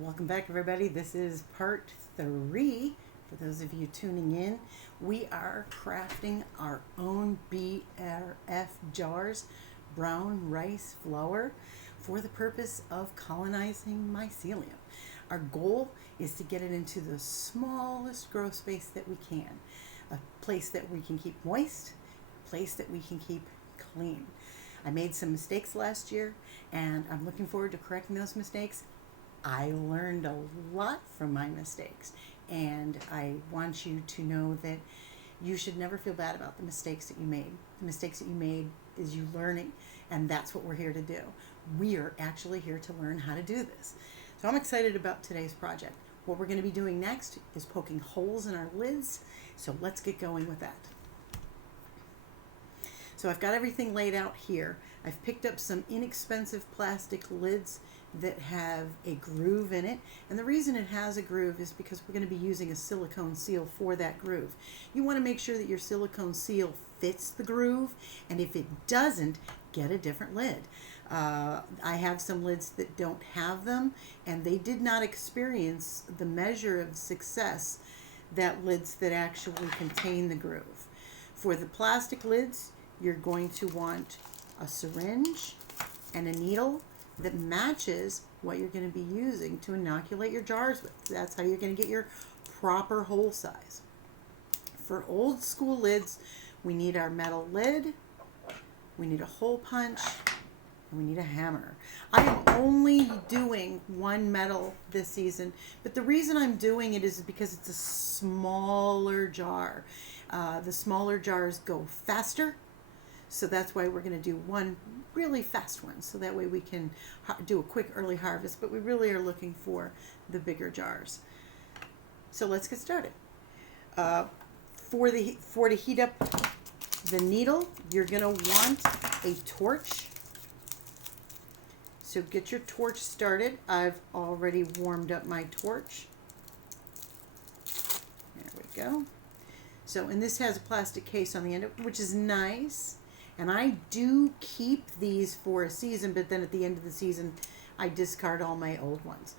Welcome back, everybody. This is part 3. For those of you tuning in, we are crafting our own BRF jars, brown rice flour, for the purpose of colonizing mycelium. Our goal is to get it into the smallest grow space that we can, a place that we can keep moist, a place that we can keep clean. I made some mistakes last year, and I'm looking forward to correcting those mistakes. I learned a lot from my mistakes, and I want you to know that you should never feel bad about the mistakes that you made. The mistakes that you made is you learning, and that's what we're here to do. We are actually here to learn how to do this. So I'm excited about today's project. What we're going to be doing next is poking holes in our lids, so let's get going with that. So I've got everything laid out here. I've picked up some inexpensive plastic lids that have a groove in it, and the reason it has a groove is because we're going to be using a silicone seal for that groove. You want to make sure that your silicone seal fits the groove, and if it doesn't, get a different lid. I have some lids that don't have them, and they did not experience the measure of success that lids that actually contain the groove. For the plastic lids, you're going to want a syringe and a needle that matches what you're going to be using to inoculate your jars with. That's how you're going to get your proper hole size. For old school lids, we need our metal lid, we need a hole punch, and we need a hammer. I am only doing one metal this season, but the reason I'm doing it is because it's a smaller jar. The smaller jars go faster, so that's why we're going to do one really fast one, so that way we can do a quick early harvest, but we really are looking for the bigger jars. So let's get started. To heat up the needle, you're going to want a torch. So get your torch started. I've already warmed up my torch. There we go. So, and this has a plastic case on the end, which is nice. And I do keep these for a season, but then at the end of the season, I discard all my old ones.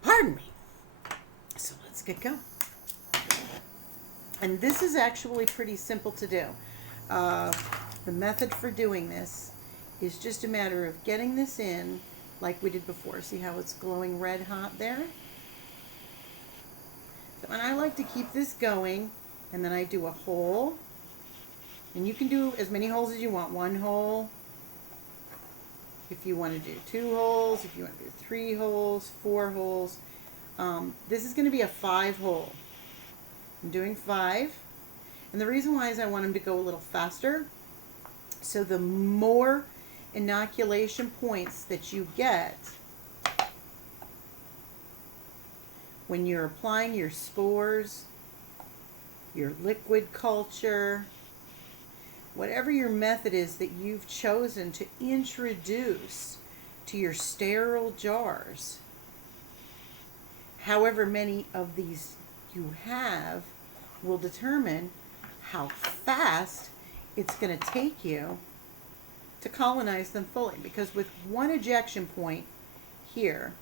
Pardon me. So let's get going. And this is actually pretty simple to do. The method for doing this is just a matter of getting this in like we did before. See how it's glowing red hot there? So, and I like to keep this going, and then I do a hole. And you can do as many holes as you want. One hole, if you want to do 2 holes, if you want to do 3 holes, 4 holes. This is going to be a 5 hole. I'm doing 5. And the reason why is I want them to go a little faster. So the more inoculation points that you get when you're applying your spores, your liquid culture, whatever your method is that you've chosen to introduce to your sterile jars, however many of these you have will determine how fast it's going to take you to colonize them fully. Because with one ejection point here,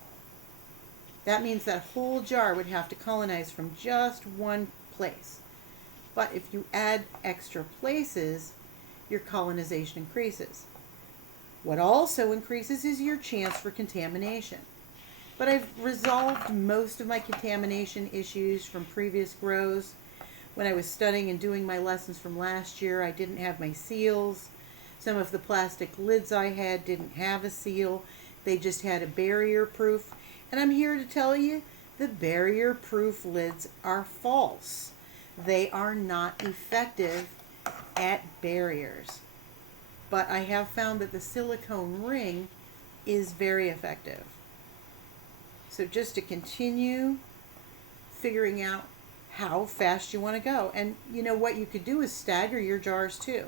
that means that whole jar would have to colonize from just one place. But if you add extra places, your colonization increases. What also increases is your chance for contamination. But I've resolved most of my contamination issues from previous grows. When I was studying and doing my lessons from last year, I didn't have my seals. Some of the plastic lids I had didn't have a seal. They just had a barrier proof. And I'm here to tell you, the barrier proof lids are false. They are not effective at barriers. But I have found that the silicone ring is very effective. So just to continue figuring out how fast you want to go. And you know what you could do is stagger your jars too.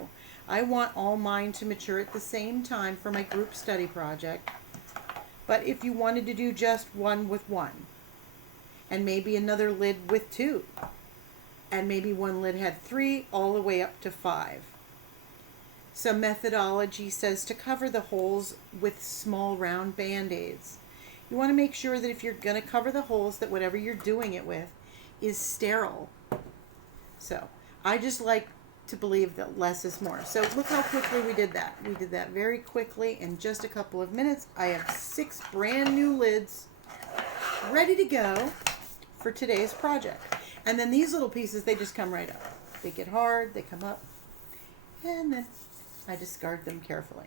I want all mine to mature at the same time for my group study project. But if you wanted to do just one with 1, and maybe another lid with 2, and maybe one lid had 3 all the way up to 5, So Methodology says to cover the holes with small round band-aids. You want to make sure that if you're going to cover the holes, that whatever you're doing it with is sterile. So I just like to believe that less is more. So look how quickly we did that. We did that very quickly in just a couple of minutes. I have 6 brand new lids ready to go for today's project. And then these little pieces, they just come right up. They get hard, they come up, and then I discard them carefully.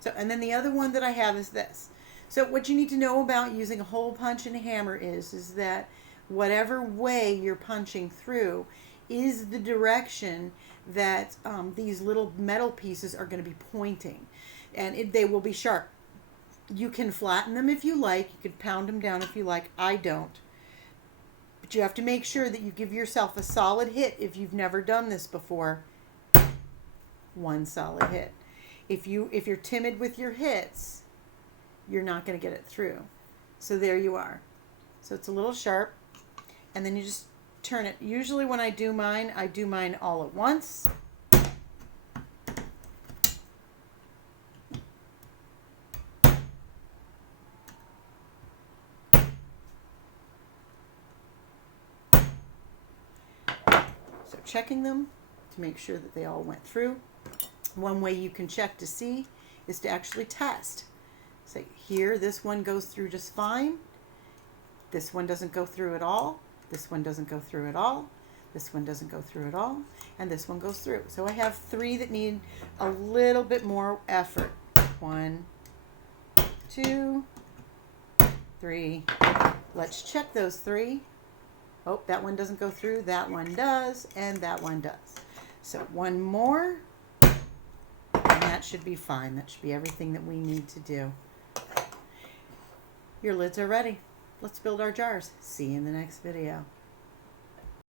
So, and then the other one that I have is this. So what you need to know about using a hole punch and a hammer is that whatever way you're punching through is the direction that these little metal pieces are going to be pointing, and they will be sharp. You can flatten them if you like. You can pound them down if you like. I don't. But you have to make sure that you give yourself a solid hit if you've never done this before. One solid hit. If you're timid with your hits, you're not going to get it through. So there you are. So it's a little sharp, and then you just turn it. Usually when I do mine all at once. So checking them to make sure that they all went through. One way you can check to see is to actually test. Say here, this one goes through just fine. This one doesn't go through at all. This one doesn't go through at all. This one doesn't go through at all. And this one goes through. So I have 3 that need a little bit more effort. 1, 2, 3. Let's check those 3. Oh, that one doesn't go through. That one does. And that one does. So one more. And that should be fine. That should be everything that we need to do. Your lids are ready. Let's build our jars. See you in the next video.